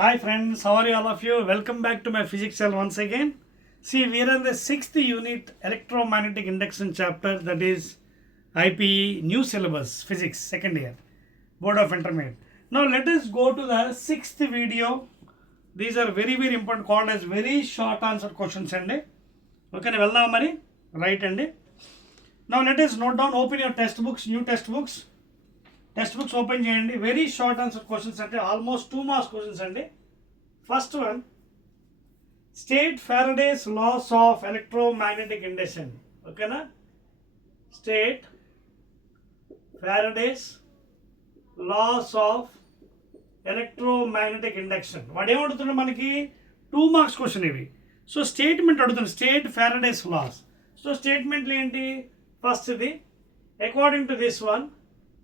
Hi friends, how are you all of you? Welcome back to my physics cell once again. See, we are in the 6th unit electromagnetic induction chapter, that is IPE new syllabus physics second year board of intermediate. Now let us go to the 6th video. These are very important, called as very short answer questions andi. Okay, veldam mari right andi. Now let us note down, open your textbooks, new textbooks. Textbooks open చేయండి. Very short answer questions అంటే almost 2 marks questions అండి. First one, state Faraday's laws of electromagnetic induction. ఓకేనా, state Faraday's laws of electromagnetic induction. వాడు ఏమడుతున్నాడు మనకి? 2 marks question ఇవి. So statement అడుగుతుంది, state Faraday's laws. So స్టేట్మెంట్లు ఏంటి? ఫస్ట్ ఇది, according to this one,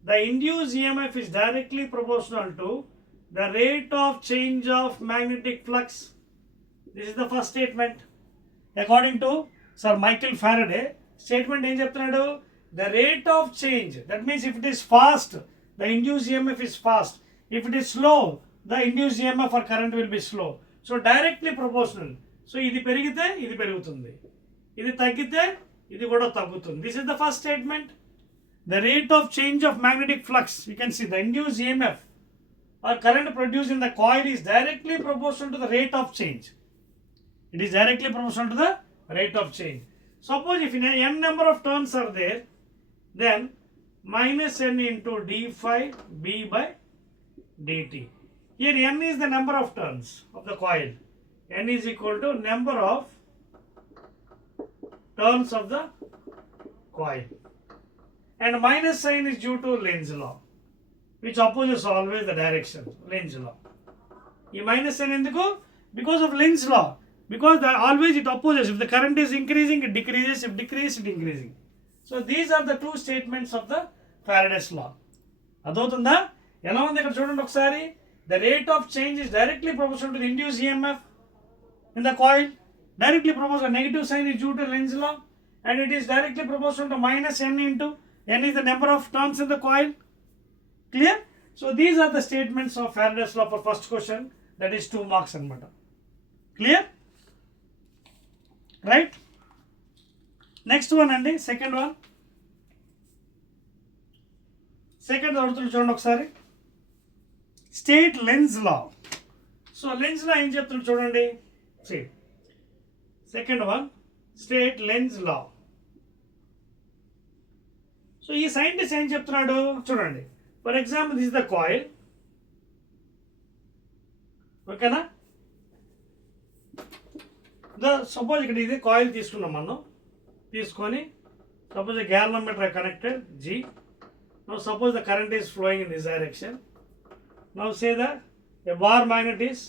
the induced EMF is directly proportional to the rate of change of magnetic flux. This is the first statement. According to Sir Michael Faraday, statement em cheptunadu? The rate of change. That means if it is fast, the induced EMF is fast. If it is slow, the induced EMF or current will be slow. So directly proportional. So ఇది పెరిగితే ఇది పెరుగుతుంది, ఇది తగ్గితే ఇది కూడా తగ్గుతుంది. This is the first statement. The rate of change of magnetic flux, you can see the induced EMF or current produced in the coil is directly proportional to the rate of change. It is directly proportional to the rate of change. Suppose if n number of turns are there, then minus n into d phi b by dt. Here n is the number of turns of the coil. N is equal to number of turns of the coil. And minus sign is due to Lenz's law, which opposes always the direction. Lenz's law. This minus sign enduku? Because of Lenz's law. Because always it opposes. If the current is increasing, it decreases. If decreases, it increasing. So these are the two statements of the Faraday's law. Adotunda? Ela undi ikkada chudandi okasari. The rate of change is directly proportional to the induced EMF in the coil. Directly proportional. Negative sign is due to Lenz's law, and it is directly proportional to minus n into n is the number of turns in the coil. Clear? So these are the statements of Faraday's law for first question. That is 2 marks anamata. Clear? Right? Next one andi, second one. Second adugutunna chudandi okasari. State Lenz's law. So Lenz's law em cheptunna chudandi. See. Second one, state Lenz's law. So ఈ scientist ఏం చెప్తున్నాడు చూడండి. For example this is the coil. ఓకేనా, suppose ఇక్కడ ఇది coil తీసుకున్నాం మనం. తీసుకొని suppose galvanometer connected G. Now suppose the current is flowing in this direction. Now say that a bar magnet is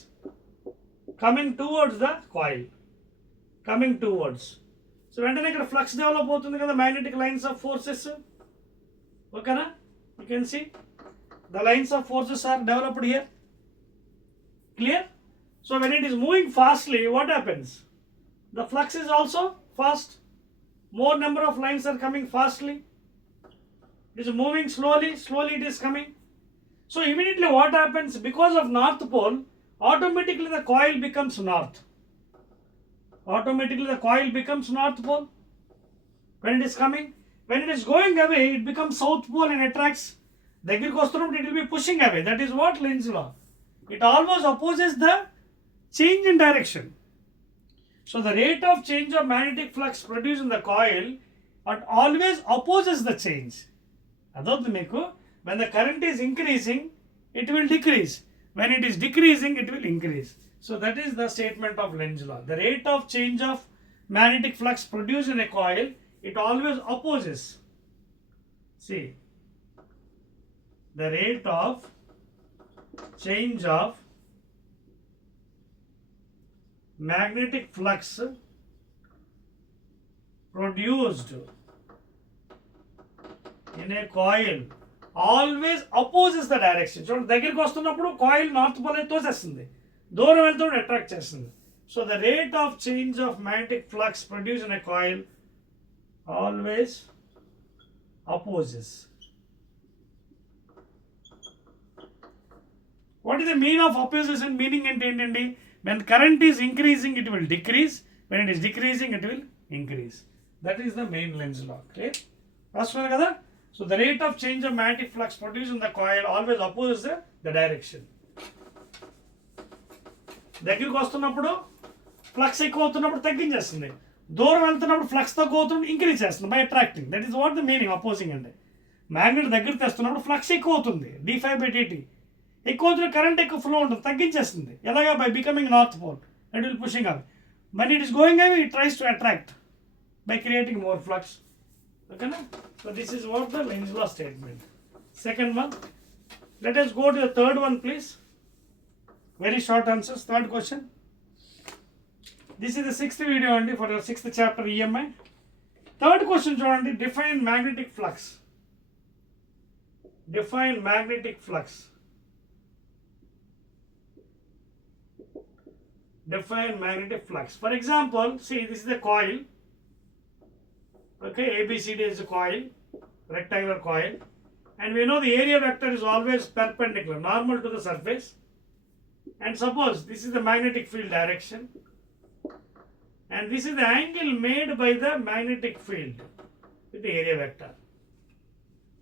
coming towards the coil, coming towards. So వెంటనే ఇక్కడ flux develop అవుతుంది కదా, magnetic lines of forces. Okay, you can see the lines of forces are developed here. Clear? So when it is moving fastly, what happens? The flux is also fast. More number of lines are coming fastly. It is moving slowly it is coming. So immediately what happens? Because of north pole, automatically the coil becomes north. Automatically the coil becomes north pole when it is coming. When it is going away, it becomes south pole and attracts. Daggiriki vastunnappudu it will be pushing away. That is what Lenz's law. It always opposes the change in direction. So the rate of change of magnetic flux produced in the coil, it always opposes the change. Adothu meeku, when the current is increasing, it will decrease. When it is decreasing, it will increase. So that is the statement of Lenz's law. The rate of change of magnetic flux produced in a coil, it always opposes. See, the rate of change of magnetic flux produced in a coil always opposes the direction. So దగ్గరికి వస్తున్నప్పుడు coil north pole తోసేస్తుంది, దూరం వెళ్తున్నప్పుడు అట్రాక్ట్ చేస్తుంది. So the rate of change of magnetic flux produced in a coil always opposes. What is the meaning of opposition? Meaning ఏంటండి? When current is increasing, it will decrease. When it is decreasing, it will increase. That is the main Lenz law. Clear? First one kada? So the rate of change of magnetic flux produced in the coil always opposes the direction. దగ్గరికి వస్తున్నప్పుడు ఫ్లక్స్ ఎక్కువ అవుతున్నప్పుడు తగ్గించేస్తుంది, దూరం వెళ్తున్నప్పుడు ఫ్లక్స్ తక్కువ అవుతున్నప్పుడు ఇంక్రీజ్ చేస్తుంది by attracting. That is what the meaning opposing అంటే. మ్యాగ్నెట్ దగ్గర తెస్తున్నప్పుడు ఫ్లక్స్ ఎక్కువ అవుతుంది, d∅dt. ఎక్కువ అవుతున్న కరెంట్ ఎక్కువ ఫ్లో ఉంటుంది, తగ్గించేస్తుంది. ఎలాగా? By becoming north pole, it will pushing up. when it is going away, it tries to attract by creating more flux. Okay na? So this is what the Lenz law statement. Second one, let us go to the third one please. Very short answers. Third question. This is the sixth video only for the sixth chapter EMI. Third question చూడండి, define magnetic flux. Define magnetic flux. Define magnetic flux. For example, see, this is the coil. Okay, ABCD is a coil, rectangular coil, and we know the area vector is always perpendicular, normal to the surface. And suppose this is the magnetic field direction, and this is the angle made by the magnetic field with the area vector.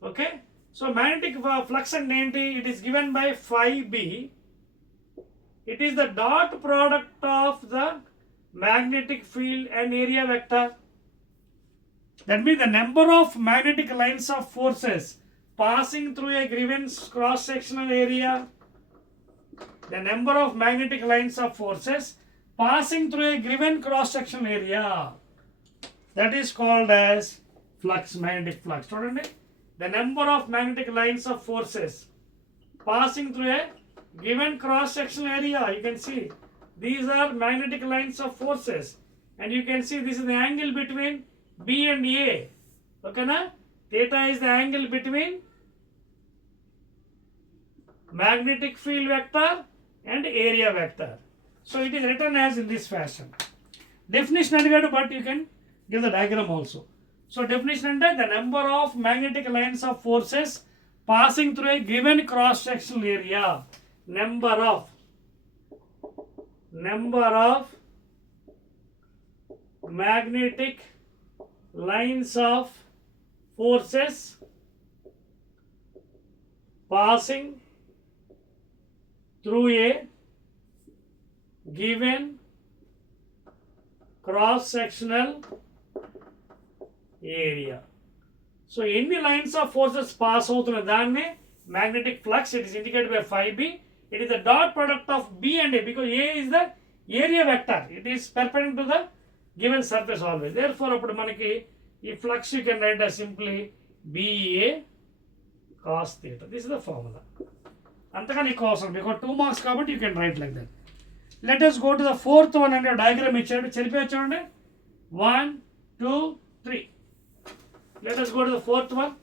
Okay, so magnetic flux and enti, it is given by phi b. It is the dot product of the magnetic field and area vector. That means the number of magnetic lines of forces passing through a given cross-sectional area. The number of magnetic lines of forces passing through a given cross-sectional area. That is called as flux, magnetic flux. The number of magnetic lines of forces passing through a given cross-sectional area. You can see these are magnetic lines of forces, and you can see this is the angle between B and A. Okay na? Theta is the angle between magnetic field vector and area vector. So it is written as in this fashion. Definition adigadu, but you can give the diagram also. So definition ante the number of magnetic lines of forces passing through a given cross-sectional area. Number of magnetic lines of forces passing through a given cross-sectional area. So any lines of forces pass outuన్న దాన్ని magnetic flux. It is indicated by phi b. It is the dot product of B and A, because A is the area vector. It is perpendicular to the given surface always. Therefore, appudu manaki ee flux you can write as simply BA cos theta. This is the formula. Antakani ekku avasaram, because 2 marks kabatti you can write like that. Let us go to the fourth one and diagram ichadu. Chelipa chudandi. 1, 2, 3. Let us go to the fourth one.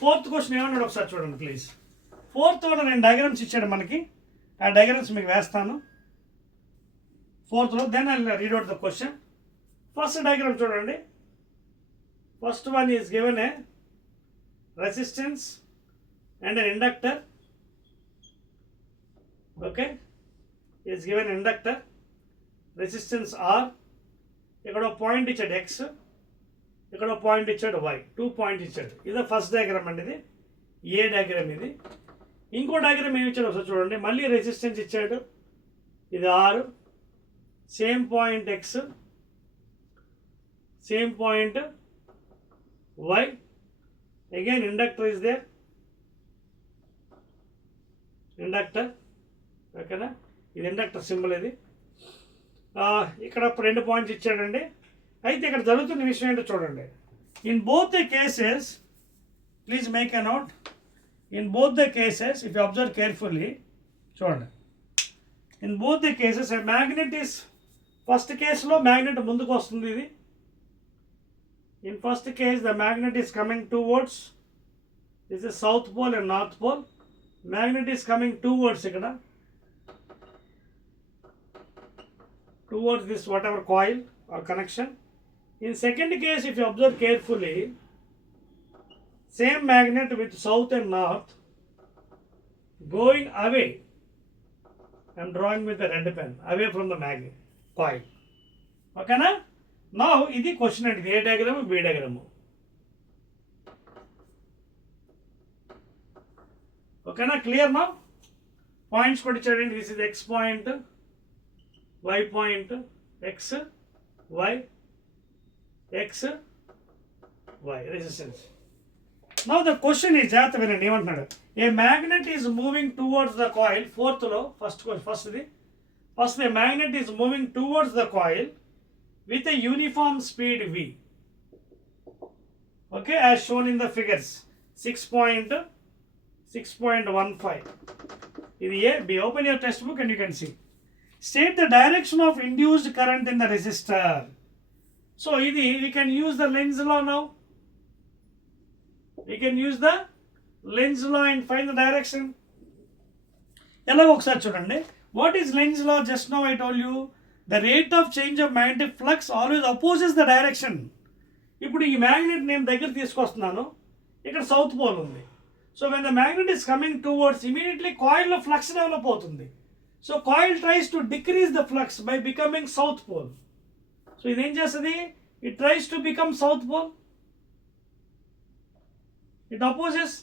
Fourth question ఏమన్నాడు ఒకసారి చూడండి please. Fourth one నేను diagrams ఇచ్చాడు మనకి, ఆ diagrams మీకు వేస్తాను ఫోర్త్లో. Then I read out the question. First diagram చూడండి. First one is given a resistance and an inductor. Okay, is given inductor, resistance R. ఇక్కడ పాయింట్ ఇచ్చాడు ఎక్స్, ఇక్కడ పాయింట్ ఇచ్చాడు వై, 2 పాయింట్స్ ఇచ్చాడు. ఇది ఫస్ట్ డయాగ్రామ్ అండి, ఇది ఏ డయాగ్రామ్. ఇది ఇంకో డయాగ్రామ్ ఏమి ఇచ్చాడు ఒకసారి చూడండి. మళ్ళీ రెసిస్టెన్స్ ఇచ్చాడు, ఇది R, same point X, same point Y. Again inductor is there, inductor. ఓకేనా, ఇది ఇండక్టర్ సింబల్. ఇది ఇక్కడ 2 పాయింట్స్ ఇచ్చాడండి. అయితే ఇక్కడ జరుగుతున్న విషయం ఏంటో చూడండి. In both the cases, please make a note, in both the cases if you observe carefully చూడండి. In both the cases a magnet is, first కేసులో మ్యాగ్నెట్ ముందుకు వస్తుంది. ఇది in first case the magnet is coming towards, this is south pole and north pole. Magnet is coming towards, ఇక్కడ towards this whatever coil or connection. In second case, if you observe carefully, same magnet with south and north going away. I'm drawing with a red pen, away from the magnet coil. Okay na? Now ఇది question అండి, A diagram, B diagram. ఓకేనా, clear నా? Points కూడా ఇచ్చాడండి. This is X point, Y point, X Y, X Y resistance. Now the question is, జాగ్రత్త వినండి ఏమంటున్నాడు. A magnet is moving towards the coil, ఫోర్త్లో first the magnet is moving towards the coil with a uniform speed v, okay, as shown in the figures 6.15. ఇది A, B. Open your textbook and you can see. State the direction of induced current in the resistor. So ఇది we can use the Lenz's law now. We can use the Lenz's law and find the direction. ఎలాగో ఒకసారి చూడండి. What is Lenz's law? Just now I told you, the rate of change of magnetic flux always opposes the direction. ఇప్పుడు ఈ మ్యాగ్నెట్ నేను దగ్గర తీసుకొస్తున్నాను, ఇక్కడ south pole ఉంది. So when the magnet is coming towards, immediately కాయిల్లో ఫ్లక్స్ డెవలప్ అవుతుంది. So coil tries to decrease the flux by becoming south pole. So ఇదేం చేస్తుంది, it tries to become south pole, it opposes.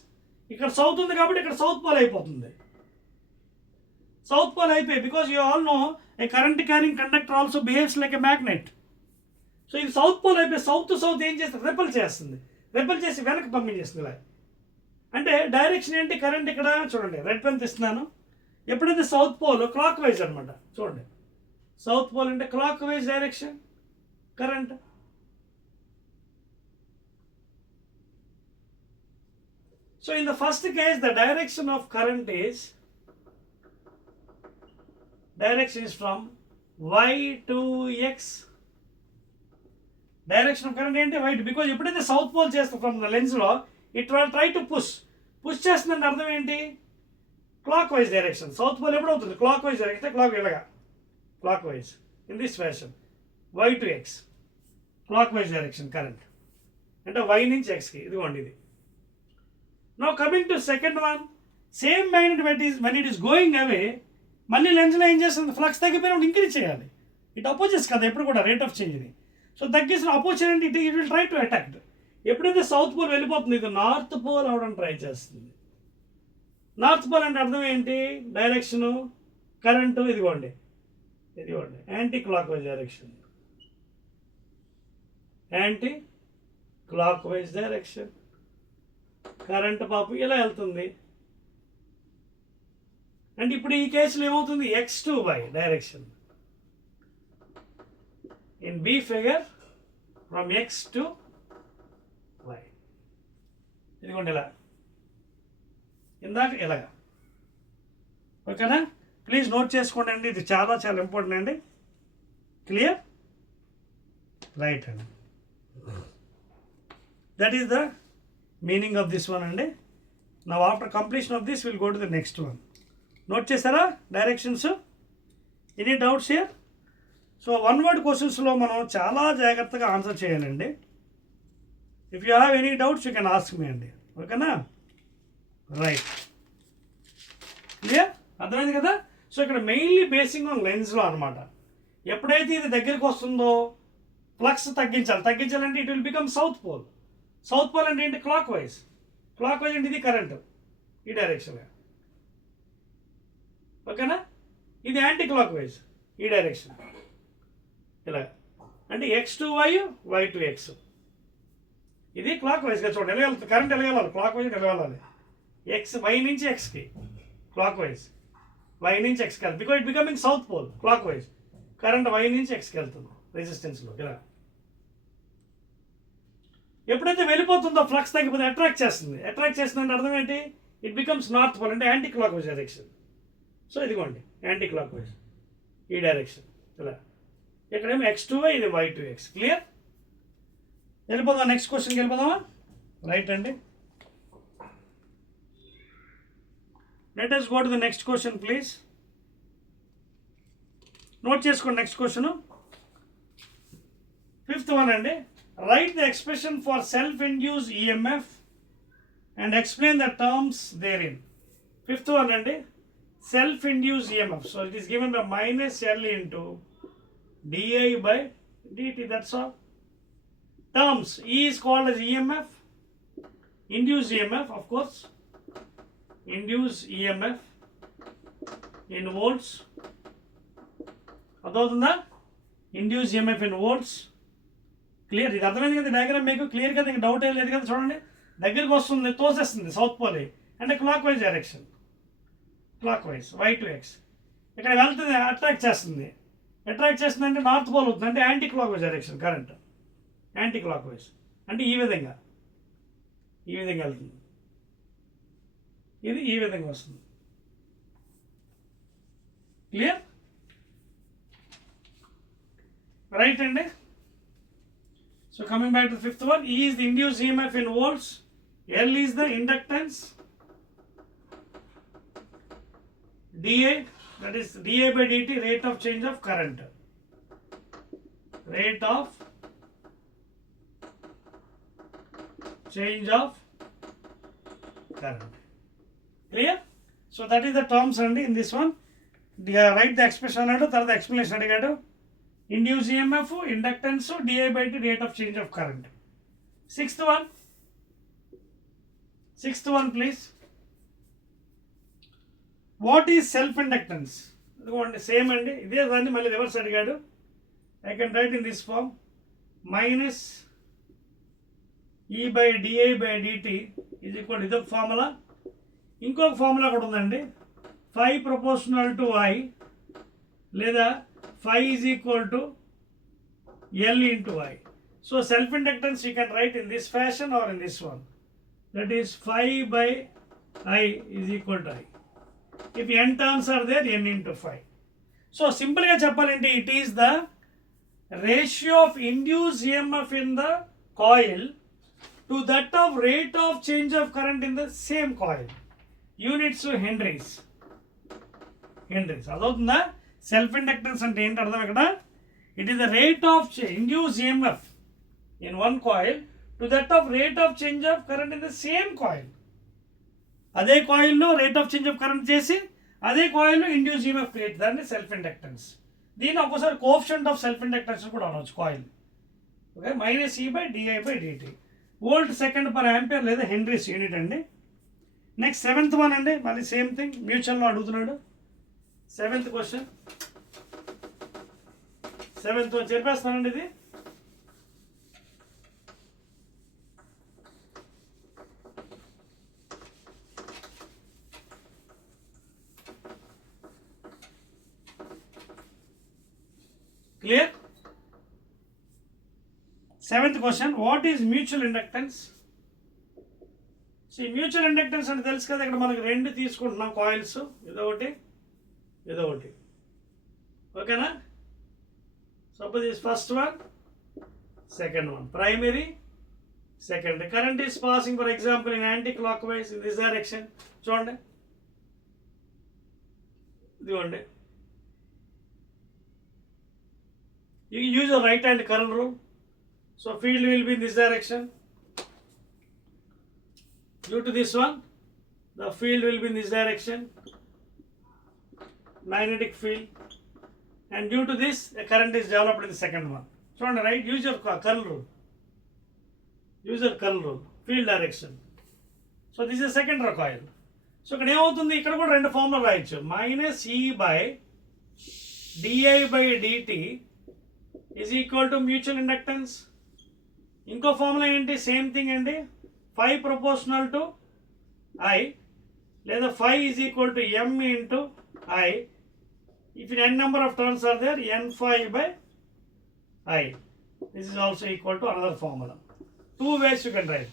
ఇక్కడ south ఉంది కాబట్టి ఇక్కడ south pole అయిపోతుంది. South pole అయిపోయి, because you all know a current carrying conductor also behaves like a magnet. So ఇది south pole అయిపోయి సౌత్ టు సౌత్ ఏం చేస్తుంది, రెపల్ చేస్తుంది. రెపల్ చేసి వెనక్కి పంపించేస్తుంది. ఇలా అంటే డైరెక్షన్ ఏంటి, కరెంట్ ఇక్కడ చూడండి, రెడ్ పెన్ తీస్తున్నాను. ఎప్పుడైతే సౌత్ పోల్ క్లాక్ వైజ్ అనమాట, చూడండి సౌత్ పోల్ అంటే clock wise direction current. So in the first case the direction of current is, direction is from y to x. Direction of current ఏంటి, y, because ఎప్పుడైతే south pole చేస్తాం from the లెన్స్లో, it try to push చేస్తుందంటే అర్థం ఏంటి, clock wise direction. South pole ఎప్పుడు అవుతుంది, clock wise direction, clockwise in this fashion, y to x, clock wise direction current అంటే y నుంచి xకి. ఇదిగోండి ఇది. Now coming to second one, same magnet when it is going away, మళ్ళీ లెన్స్లో ఏం చేస్తుంది, ఫ్లక్స్ తగ్గిపోయినప్పుడు ఇంక్రీజ్ చేయాలి. ఇట్ అపోజెస్ కదా ఎప్పుడు కూడా రేట్ ఆఫ్ చేంజ్ని. సో తగ్గిసిన opposite it will try to attack. ఎప్పుడైతే సౌత్ పోల్ వెళ్ళిపోతుంది, ఇది నార్త్ పోల్ అవడం ట్రై చేస్తుంది. నార్త్ పోల్ అంటే అర్థం ఏంటి, డైరెక్షను కరెంటు ఇదిగోండి anti clock wise direction, anti clock wise direction. Current పాపం ఇలా వెళ్తుంది. అంటే ఇప్పుడు ఈ కేసులో ఏమవుతుంది, X to Y direction. In B figure from X to Y, ఇదిగోండి ఇలా, ఇందాక ఇలాగా. ఓకేనా, ప్లీజ్ నోట్ చేసుకోండి అండి, ఇది చాలా చాలా ఇంపార్టెంట్ అండి. క్లియర్, రైట్ అండి. That is the meaning of this one అండి. Now after completion of this will go to the next one. Note చేస్తారా directions? Any doubts here? So one word క్వశ్చన్స్లో మనం చాలా జాగ్రత్తగా ఆన్సర్ చేయాలండి. If you have any doubts you can ask me అండి. ఓకేనా, right, clear, అర్థమైంది కదా? సో ఇక్కడ మెయిన్లీ బేసింగ్ ఆన్ లెన్స్లో అనమాట. ఎప్పుడైతే ఇది దగ్గరికి వస్తుందో ఫ్లక్స్ తగ్గించాలంటే it will become south pole. South pole అంటే ఏంటి, క్లాక్ వైజ్ అంటే ఇది కరెంటు ఈ డైరెక్షన్గా. ఓకేనా, ఇది యాంటీ క్లాక్ వైజ్ ఈ డైరెక్షన్ ఇలా, అంటే X to Y, Y to X. ఇది క్లాక్ వైజ్గా చూడండి ఎలా వెళ్తుంది, కరెంట్ ఎలా వెళ్ళాలి, క్లాక్ వైజ్ ఎలా వెళ్ళాలి, ఎక్స్ వై నుంచి ఎక్స్కి క్లాక్ వైజ్, వై నుంచి ఎక్స్కి వెళ్తుంది. Because it becoming south pole clockwise, current Y నుంచి ఎక్స్కి వెళ్తుంది రెసిస్టెన్స్లో ఇలా. ఎప్పుడైతే వెళ్ళిపోతుందో ఫ్లక్స్ తగ్గిపోతే అట్రాక్ట్ చేస్తుంది అంటే అర్థం ఏంటి, ఇట్ బికమ్స్ నార్త్ పోల్ అంటే anti clock wise direction. So ఇదిగోండి యాంటీ క్లాక్ వైజ్ ఈ డైరెక్షన్ ఇలా. ఇక్కడేమో ఎక్స్ టు వై, ఇది వై టు ఎక్స్. క్లియర్, వెళ్ళిపోదాం నెక్స్ట్ క్వశ్చన్కి వెళ్ళిపోదామా? రైట్ అండి, let us go to the next question please. Note చేసుకోండి నెక్స్ట్ క్వశ్చన్, ఫిఫ్త్ వన్ అండి. Right the expression for self induced EMF and explain the terms therein. Fifth one అండి self-induced EMF. So it is given by minus L into di by dt. That's all. Terms. E is called as EMF. Induced EMF, of course. Induced EMF in volts. అర్థమవుతుందా? Induce EMF in volts. Clear? ఇది అర్థమైంది కదా డయాగ్రామ్ మీకు క్లియర్ కదా, ఇంక డౌట్ ఏం లేదు కదా. చూడండి దగ్గరికి వస్తుంది, తోసేస్తుంది సౌత్ పోల్ అంటే clock wise direction, clockwise Y to X. ఇక్కడ వెళ్తుంది, అట్రాక్ట్ చేస్తుంది. అట్రాక్ట్ చేస్తుంది అంటే నార్త్ పోల్ అవుతుంది, అంటే anti clock wise direction current, anti clock wise అంటే ఈ విధంగా వెళ్తుంది. ఇది ఈ విధంగా వస్తుంది. క్లియర్? రైట్ అండి. So coming back to the fifth one, E is the induced EMF in volts, L is the inductance, dA, that is dA by dt, rate of change of current, rate of change of current. Clear? So that is the terms and in this one write the expression anadu, tarvata explanation adigadu. Induced EMF, inductance, dA by dt, rate of change of current. Sixth one please. What is self inductance? Same అండి, ఇదే దాన్ని మళ్ళీ రివర్స్ అడిగాడు. I can write in this form, minus E by dA by dt is equal to ఇదొక ఫార్ములా. ఇంకొక ఫార్ములా కూడా ఉందండి, phi proportional to I లేదా phi is equal to L into I. So self inductance you can write in this fashion or in this one, that is phi by I is equal to I. If n terms are there, n into phi. So simple గా చెప్పాలంటే it is the ratio of induced EMF in the coil to that of rate of change of current in the same coil. Units henries. అదవుతుందా? Self inductance అంటే ఏంటి అర్థం ఇక్కడ? It is the rate of induce EMF in one coil to that of rate of change of current in the same coil. అదే కాయిల్లో rate of change of current చేసి అదే కాయిల్లో ఇండ్యూస్ EMF క్రియేట్, దాన్ని సెల్ఫ్ ఇండక్టెన్స్. దీన్ని ఒక్కోసారి coefficient of self inductance కూడా అనవచ్చు coil. Okay, minus E by di by dt. Volt second per ampere లేదా హెన్రీస్ యూనిట్ అండి. నెక్స్ట్ సెవెంత్ వన్ అండి, మళ్ళీ సేమ్ థింగ్ మ్యూచువల్లో అడుగుతున్నాడు. సెవెంత్ క్వశ్చన్, సెవెంత్ వన్ చెప్పేస్తానండి. ఇది clear? Seventh question, what is mutual inductance? Mutual inductance అంటే తెలుసు కదా, ఇక్కడ మనకి రెండు తీసుకుంటున్నాం కాయిల్స్, ఏదో ఒకటి. ఓకేనా? Suppose this first one, second one, primary, secondary. Current is passing for example in anti clock wise in this direction. చూడండి, ఇదిగోండి. You use a right hand current rule. So field will be in this direction. Due to this one, the field will be in this direction, magnetic field. And due to this, a current is developed in the second one. So on the right, use your current rule. Field direction. So this is second coil. So ఇక్కడ ఏమవుతుంది, ఇక్కడ కూడా రెండు ఫార్ములా రాయొచ్చు. Minus E by di by dt is equal to mutual inductance. ఇంకో ఫార్ములా ఏంటి, same thing అండి, phi proportional to I లేదా phi is equal to m into I. If n number of turns are there, n phi by I. This is also equal to another formula. Two ways you can write.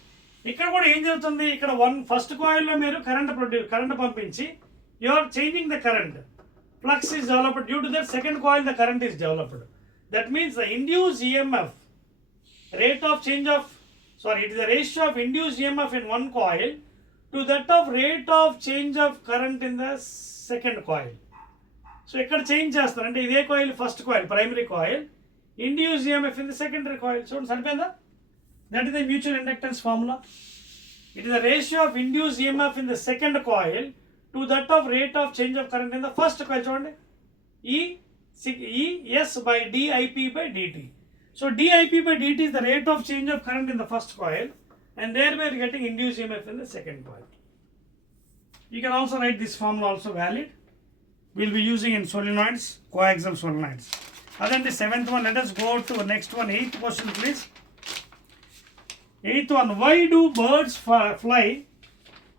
ఇక్కడ కూడా ఏం జరుగుతుంది, ఇక్కడ ఫస్ట్ కాయిల్లో మీరు కరెంట్ పంపించి you are changing the current. Flux is developed. Due to that second coil, the current is developed. That means the induced EMF, it is the ratio of induced EMF in one coil to that of rate of change of current in the second coil. So ఇక్కడ చేంజ్ చేస్తారు అంటే ఇదే coil first coil primary coil, induced EMF in the secondary coil. So సరిపోయిందా? That is the mutual inductance formula. It is the ratio of induced EMF in the second coil to that of rate of change of current in the first coil. చూడండి ES by dIP by dt. So dIP by dt is the rate of change of current in the first coil, and thereby we are getting induced EMF in the second coil. You can also write this formula also valid. We'll be using in solenoids, coaxial solenoids. And then the seventh one, let us go to the next one, 8th question please. 8th one, why do birds fly?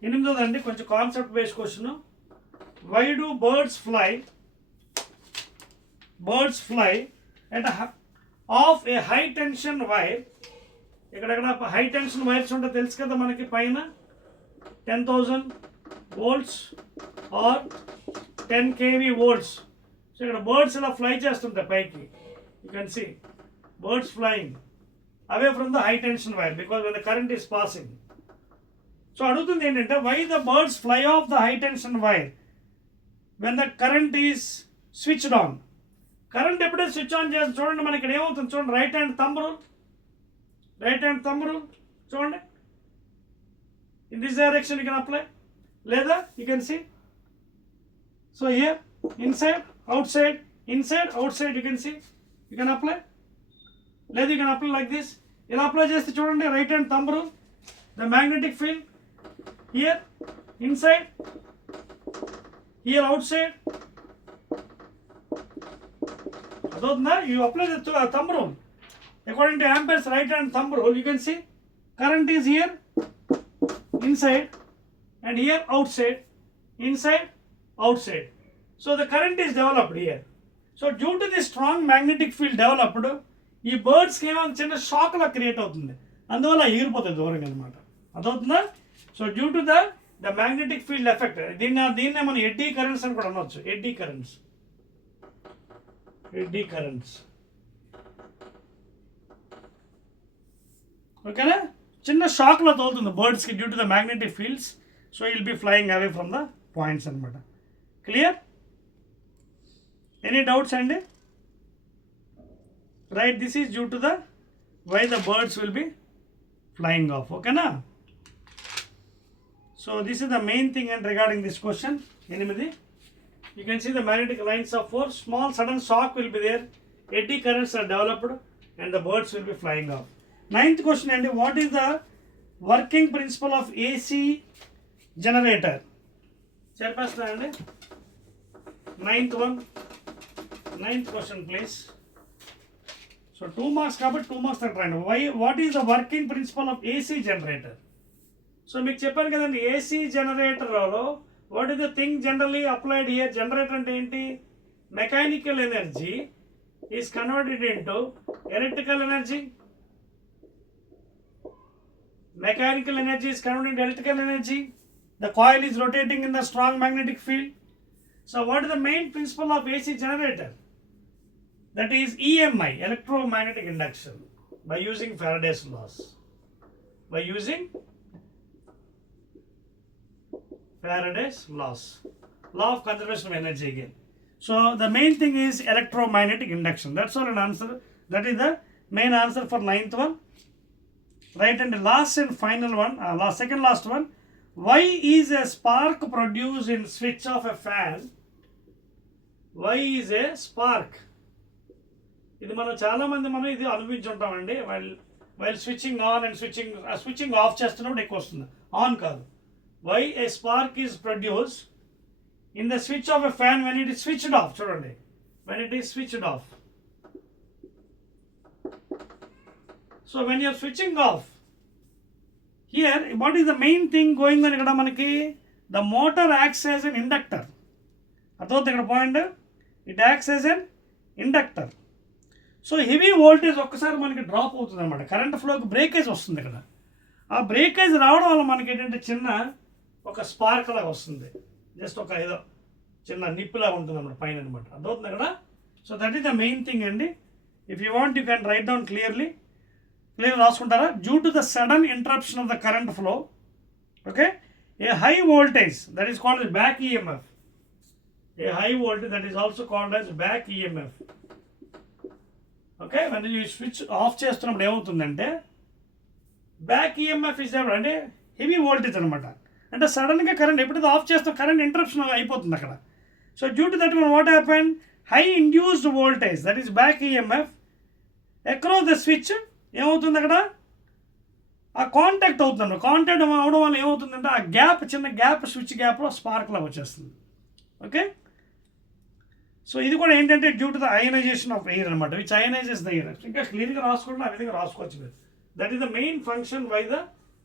ఎనిమిదోదండి కొంచెం concept based question. Why do birds fly at off a high tension wire. ఇక్కడ high tension wires ఉంటే తెలుసు కదా మనకి, పైన 10,000 volts or 10 kV volts. So ఇక్కడ birds ఇలా ఫ్లై చేస్తుంటాయి పైకి. You can see birds flying away from the high tension wire because when the current is passing. So అడుగుతుంది ఏంటంటే why the birds fly off the high tension wire when the current is switched on. Current ఎప్పుడైతే switch on చేస్తుంది చూడండి, మనకి ఇక్కడ ఏమవుతుంది చూడండి, right hand thumb rule చూడండి, in this direction you can apply, లేదా you can see. So here inside outside you can see, you can apply, లేదా you can apply like this. ఇలా అప్లై చేస్తే చూడండి, right hand thumb rule, the magnetic field here inside, here outside. అదవుతుందా? You apply the thumb rule according to Ampere's right hand thumb rule. You can see current is here inside and here outside, inside outside. So the current is developed here. So due to the strong magnetic field developed, ఈ బర్డ్స్కి ఏమో చిన్న షాక్ లా క్రియేట్ అవుతుంది, అందువల్ల ఎగిరిపోతుంది దూరంగా అనమాట. అదవుతుందా? So due to the magnetic field effect, దీన్నే మనం ఎడ్డీ కరెంట్స్ అని కూడా అనవచ్చు. ఎడ్డీ కరెంట్స్ ఓకేనా? చిన్న షాక్లో తోలుతుంది బర్డ్స్కి due to the magnetic fields. So will be flying away from the points అనమాట. క్లియర్? ఎనీ డౌట్స్ అండి? Right, this is due to the why the birds will be flying off. Okay na? So this is the main thing and regarding this question. You can see the magnetic lines of force, small sudden shock will be there, eddy currents are developed and the birds will be flying off. 9th question, and what is the working principle of AC generator? Chairperson and 9th question please. So 2 marks కాబట్టి 2 marks అంటారండి. What is the working principle of AC generator? So మీకు చెప్పాను కదండి, AC జనరేటర్లో what is the thing generally applied here. Generator అంటే ఏంటి? Mechanical energy is converted into electrical energy. Mechanical energy is converted into electrical energy. The coil is rotating in the strong magnetic field. So what is the main principle of AC generator? That is EMI, electromagnetic induction, by using Faraday's laws. Law of conservation of energy again. So the main thing is electromagnetic induction. That's all an answer. That is the main answer for 9th one. Right, and the last and final one, second last one. Why is a spark produced in switch of a fan? Why is a spark? ఇది మనం చాలా మంది ఇది అనుభవించుంటామండి. While switching on and switching off చేస్తున్నప్పుడు ఎక్కువ వస్తుంది, on కాదు. Why a spark is produce in the switch off a fan when it is switched off. చూడండి, when it is switched off. So when you are switching off here, what is the main thing going అని? ఇక్కడ మనకి the motor acts as an inductor. అర్థమవుతుంది ఇక్కడ point. It acts as an inductor. So heavy voltage ఒక్కసారి మనకి డ్రాప్ అవుతుంది అనమాట, కరెంట్ ఫ్లోకి బ్రేకేజ్ వస్తుంది ఇక్కడ. ఆ బ్రేకేజ్ రావడం వల్ల మనకి ఏంటంటే చిన్న ఒక స్పార్క్ లాగా వస్తుంది, జస్ట్ ఒక ఏదో చిన్న నిప్పులాగా ఉంటుంది అన్నమాట పైన అనమాట. అర్థమవుతుంది ఇక్కడ. So that is the main thing అండి. If you want you can write down clear రాసుకుంటారా? Due to the sudden interruption of the current flow, okay, a high voltage that is called as back EMF. A high voltage that is also called as back EMF. Okay, when you switch off చేస్తున్నప్పుడు ఏమవుతుందంటే back EMF is అంటే heavy voltage అనమాట. అంటే సడన్గా కరెంట్ ఎప్పుడైతే ఆఫ్ చేస్తాం current interruption అయిపోతుంది అక్కడ. So due to that what happen, high induced voltage that is back EMF across the switch ఏమవుతుంది అక్కడ, ఆ కాంటాక్ట్ అవుతుంది. కాంటాక్ట్ అవడం వల్ల ఏమవుతుందంటే ఆ గ్యాప్, చిన్న గ్యాప్, స్విచ్ గ్యాప్లో స్పార్క్ లాగా వచ్చేస్తుంది. ఓకే, సో ఇది కూడా ఏంటంటే due to the ionisation of air అనమాట, విచ్ అయనైజెస్ ద ఎయిర్. ఇంకా క్లియర్గా రాసుకోండి, ఆ విధంగా రాసుకోవచ్చు మీరు. That is the main function why the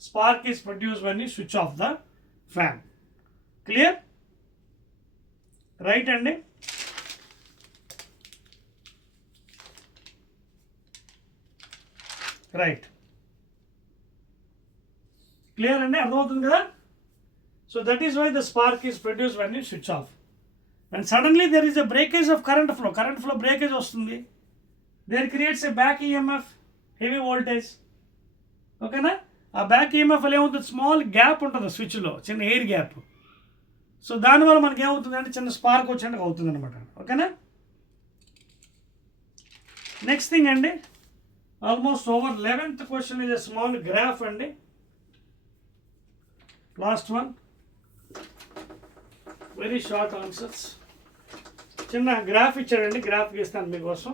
spark is produced when you switch off the fan. Clear? Right అండి. రైట్, క్లియర్ అండి, అర్థమవుతుంది కదా. So that is why the spark is produce when you switch off. And suddenly there is a breakage of current flow breakage వస్తుంది. There creates a back EMF, heavy voltage. ఓకేనా, ఆ back EMF వల్ల ఏమవుతుంది, small gap ఉంటుంది స్విచ్లో, చిన్న air gap. So దానివల్ల మనకి ఏమవుతుంది అంటే చిన్న స్పార్క్ వచ్చేందుకు అవుతుంది అనమాట. ఓకేనా, నెక్స్ట్ థింగ్ అండి, almost over 11th question is a small graph అండి. Last one, very short answers. చిన్న గ్రాఫ్ ఇచ్చాడండి, గ్రాఫ్ గీస్తాను మీకోసం.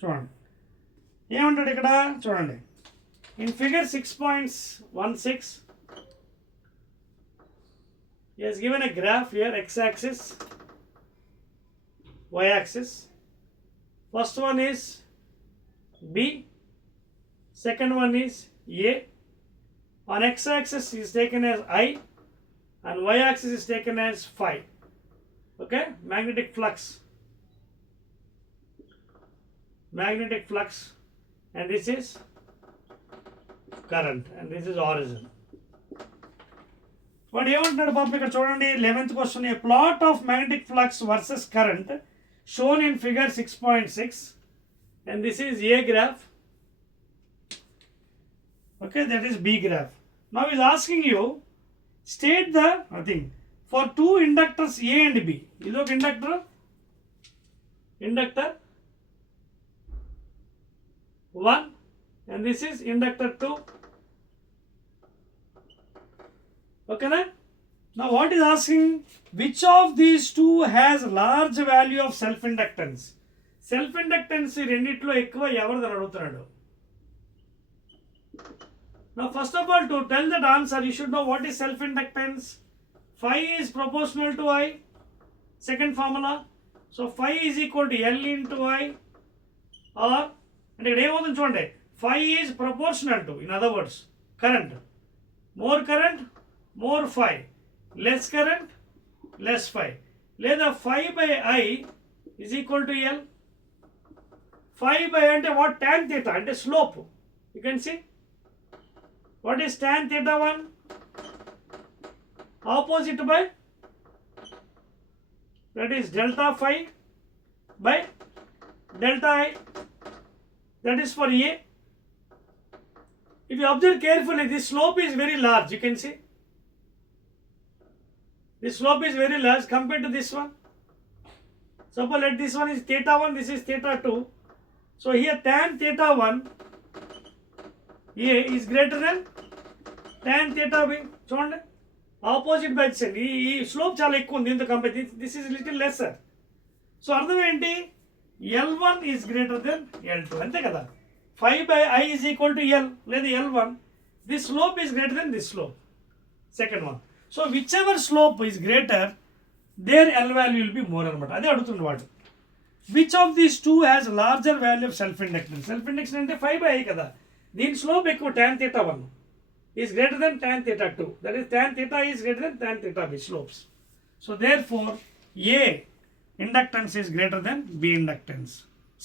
చూడండి ఏమంటాడు ఇక్కడ, చూడండి. In figure 6.16, he has given a graph here, x-axis, y-axis. First one is B, second one is A. On x-axis is taken as I and y-axis is taken as phi. Okay, magnetic flux, and this is current and this is origin. వాడు ఏమంటున్నాడు పాప ఇక్కడ చూడండి, 11th question. A plot of magnetic flux versus current shown in figure 6.6 and this is a graph. Okay, that is B graph. Now is asking you state the thing for two inductors A and B. ఇది ఒక inductor 1 and this is inductor 2. Okay na? Now what is asking, which of these two has large value of self inductance? Self inductance రెండిట్లో ఎక్కువ ఎవరిది అడుగుతున్నాడు. Now first of all, to tell that answer you should know what is self inductance. Phi is proportional to I, second formula. So phi is equal to L into I, or అంటే ఇక్కడ ఏమవుతుంది చూడండి, phi is proportional to, in other words, current. More current, more phi. Less current, less phi. లేదా phi by I is equal to L. Phi by అంటే what, tan theta అంటే slope. You can see what is tan theta 1, opposite by, that is delta phi by delta I. That is for A. If you observe carefully, this slope is very large. You can see this slope is very large compared to this one. Suppose let this one is theta 1, this is theta 2. So here tan theta 1 A is greater than tan theta B. చూడండి, opposite by side ఈ స్లోప్ చాలా ఎక్కువ ఉంది, దీంతో compare this is little lesser. So అర్థం ఏంటి, L1 is greater than L2, అంతే కదా. Phi by I is equal to L లేదా L1. This slope is greater than this slope, second one. So whichever slope is greater, their L value will be more అనమాట. అదే అడుగుతుంది వాడు. Which of these two has larger value of self inductance? Self inductance అంటే phi by I కదా, దీని స్లోప్ ఎక్కువ, tan theta 1 is greater than tan theta 2. That is tan theta is greater than tan theta B slopes. So therefore A inductance is greater than B inductance,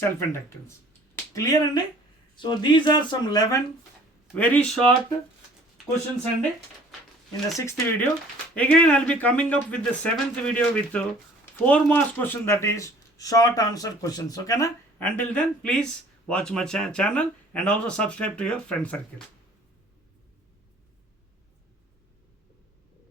self inductance. Clear andi? So these are some 11 very short questions andi in the 6th video. Again I'll be coming up with the 7th video with 4 marks question, that is short answer questions. Okay na? Until then, please watch my channel and also subscribe to your friend circle.